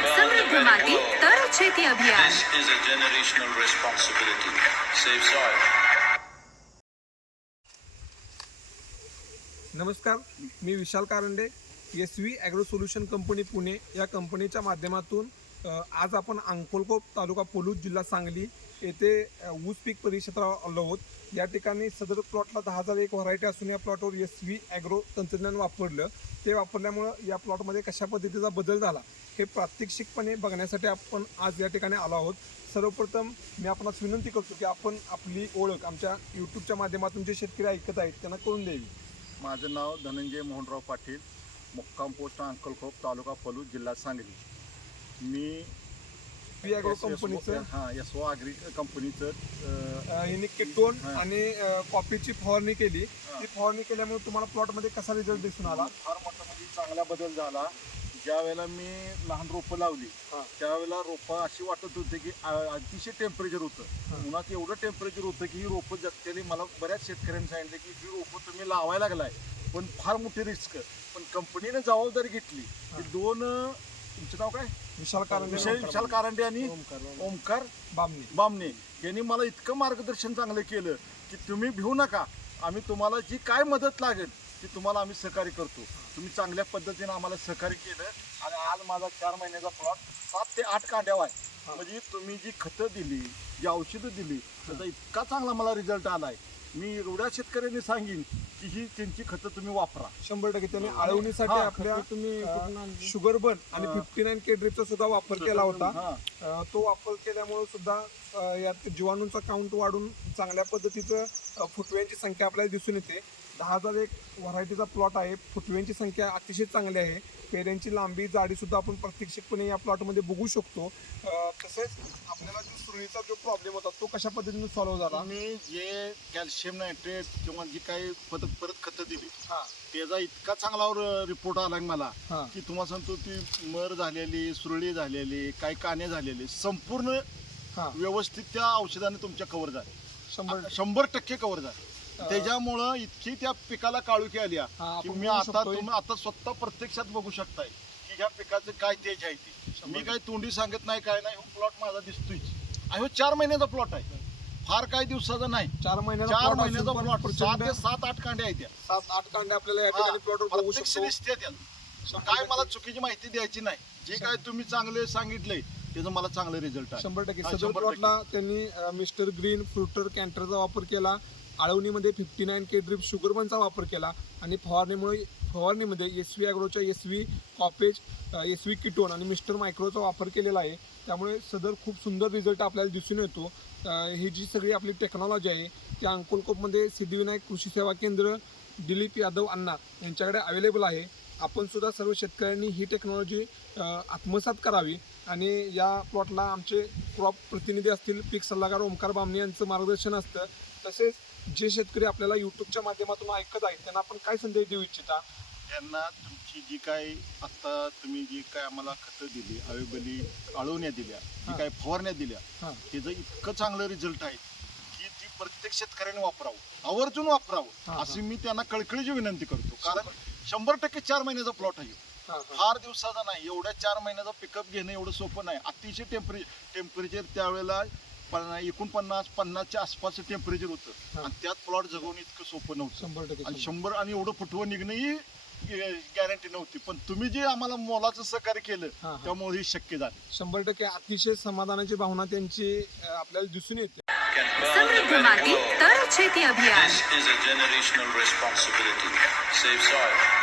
समृद्ध माती तर शेती अभियान. This is a generational responsibility. Save soil. नमस्कार मी Vishal Karande S V agro solution company Pune. या कंपनीच्या माध्यमातून अ, आज आपण अंकोलकोप तालुका पोलूस जिल्हा सांगली येथे अ, ऊस पीक परिक्षेत्रावर आलो आहोत. या ठिकाणी सदर प्लॉटला दहा हजार एक व्हरायटी असून या प्लॉटवर एस व्ही ॲग्रो तंत्रज्ञान वापरलं. ते वापरल्यामुळं या प्लॉटमध्ये कशा पद्धतीचा बदल झाला? हे प्रात्यक्षिकपणे बघण्यासाठी आपण आज या ठिकाणी आलो आहोत. सर्वप्रथम मी आपणास विनंती करतो की आपण आपली ओळख आमच्या यूट्यूबच्या माध्यमातून जे शेतकरी ऐकत आहेत त्यांना करून द्यावी. माझं नाव धनंजय मोहनराव पाटील मुक्काम पोस्ट अंकलखोप तालुका पलूस जिल्हा सांगली. मी पी ॲग्रो कंपनीचं हां एस ओ आग्री कंपनीचं किटोन हा. आणि कॉफीची फवारणी केली. ती फवारणी केल्यामुळे तुम्हाला प्लॉटमध्ये कसा रिझल्ट दिसून आला? फार मोठा म्हणजे चांगला बदल झाला. ज्या वेळेला मी लहान रोपं लावली. त्यावेळेला रोपं अशी वाटत होते की अतिशय टेम्परेचर होतं. उन्हात एवढं टेम्परेचर होतं की ही रोपं जगतेली मला बऱ्याच शेतकऱ्यांनी सांगितलं की ही रोपं तुम्ही लावायला लागलाय पण फार मोठी रिस्क पण कंपनीने जबाबदारी घेतली. की दोन तुमचं नाव काय? विशाल विशय विशाल कारंडे आणि ओमकार बामणी. बामणे. यांनी मला इतकं मार्गदर्शन चांगलं केलं की तुम्ही भिवू नका. आम्ही तुम्हाला जी काय मदत लागेल ती तुम्हाला आम्ही सहकार्य करतो. तुम्ही चांगल्या पद्धतीने आम्हाला सहकार्य केलं आणि आज माझा चार महिन्याचा प्लॉट सात ते आठ कांड्यावा आहे. म्हणजे तुम्ही जी खतं दिली जी औषधं दिली त्याचा इतका चांगला मला रिझल्ट आलाय. मी एवढ्या शेतकऱ्यांनी सांगेन की ही त्यांची खतं तुम्ही वापरा. शंभर टक्के. त्याने आळवणीसाठी आपल्या तुम्ही शुगर बन आणि. फिफ्टी नाईन के ड्रिपचा सुद्धा वापर केला होता. तो वापर केल्यामुळे सुद्धा यात जीवाणूंचा काउंट वाढून चांगल्या पद्धतीचं फुटव्यांची संख्या आपल्याला दिसून येते. दहा हजार एक व्हरायटीचा प्लॉट आहे. फुटव्यांची संख्या अतिशय चांगली आहे. पेऱ्यांची लांबी जाडी सुद्धा आपण प्रत्यक्षपणे या प्लॉटमध्ये बघू शकतो. तसेच आपल्याला जो सुरळीचा जो प्रॉब्लेम होता तो कशा पद्धतीने सॉल्व्ह झाला? तुम्ही जे कॅल्शियम नायट्रेट किंवा जी काही परत परत खतं दिली हा. त्याचा इतका चांगला रिपोर्ट आला मला हा. की तुम्हाला सांगतो ती मर झालेली सुरळी झालेली काही काने झालेली संपूर्ण हा. व्यवस्थित त्या औषधाने तुमच्या कव्हर झाले शंभर शंभर टक्के कव्हर झाले. त्याच्यामुळं इतकी त्या पिकाला काळुकी आली की मी आता. तुम्ही आता स्वतः प्रत्यक्षात बघू शकताय की ह्या पिकाचं काय तेज आहे ती. मी काही तोंडी सांगत नाही काय नाही प्लॉट माझा दिसतोय आणि हो चार महिन्याचा प्लॉट आहे. फार काही दिवसाचा नाही. चार महिन्याचा चार महिन्याचा प्लॉट प्रचंड ते सात आठ कांड्या आहेत त्या. सात आठ कांडे आपल्याला या ठिकाणी काय मला चुकीची माहिती द्यायची नाही. जे काय तुम्ही चांगले सांगितलंय त्याचं मला चांगलं रिझल्ट आहे शंभर टक्के. सदर प्लॉटला त्यांनी मिस्टर ग्रीन फ्रुटर कॅन्टरचा वापर केला. आळवणीमध्ये फिफ्टी नाईन के ड्रिप शुगरबनचा वापर केला आणि फवारणीमुळे फवारणीमध्ये एस व्ही ॲग्रोच्या एस व्ही कॉपेज एस व्ही किटोन आणि मिस्टर मायक्रोचा वापर केलेला आहे. त्यामुळे सदर खूप सुंदर रिझल्ट आपल्याला दिसून येतो. ही जी सगळी आपली टेक्नॉलॉजी आहे ती अंकोलकोपमध्ये सिद्धिविनायक कृषी सेवा केंद्र दिलीप यादव अण्णा यांच्याकडे अवेलेबल आहे. आपण सुद्धा सर्व शेतकऱ्यांनी ही टेक्नॉलॉजी आत्मसात करावी. आणि या प्लॉटला आमचे क्रॉप प्रतिनिधी असतील पीक सल्लागार ओमकार बामणे यांचं मार्गदर्शन असतं. तसेच जे शेतकरी आपल्याला यूट्यूबच्या माध्यमातून ऐकत आहेत त्यांना आपण काय संदेश देऊ इच्छिता? त्यांना तुमची जी काय आता तुम्ही जी काय आम्हाला खतं दिली अवेबली अळवण्या दिल्या जी. काय फवारण्या दिल्या त्याचं इतकं चांगलं रिझल्ट आहे की ती प्रत्येक शेतकऱ्याने वापरावं आवर्जून वापरावं. अशी मी त्यांना कळकळीची विनंती करतो. कारण शंभर टक्के चार महिन्याचा प्लॉट आहे ह्यो. फार दिवसाचा नाही एवढ्या चार महिन्याचा पिकअप घेणं एवढं सोपं नाही अतिशय टेम्परे टेम्परेचर त्यावेळेला पन्ना एकोणपन्नास पन्नासच्या आसपासचं टेम्परेचर हा. होतं आणि त्यात प्लॉट जगवणं इतकं सोपं नव्हतं शंभर टक्के आणि शंभर. शंभर आणि एवढं फुटवं निघणं ही गॅरंटी नव्हती पण तुम्ही जे आम्हाला मोलाचं सहकार्य केलं हा, हा. त्यामुळे हे शक्य झालं शंभर टक्के अतिशय समाधानाची भावना त्यांची अ, आपल्याला दिसून येते समृद्ध माती. तर शेती अभियान This is a generational responsibility. Save soil.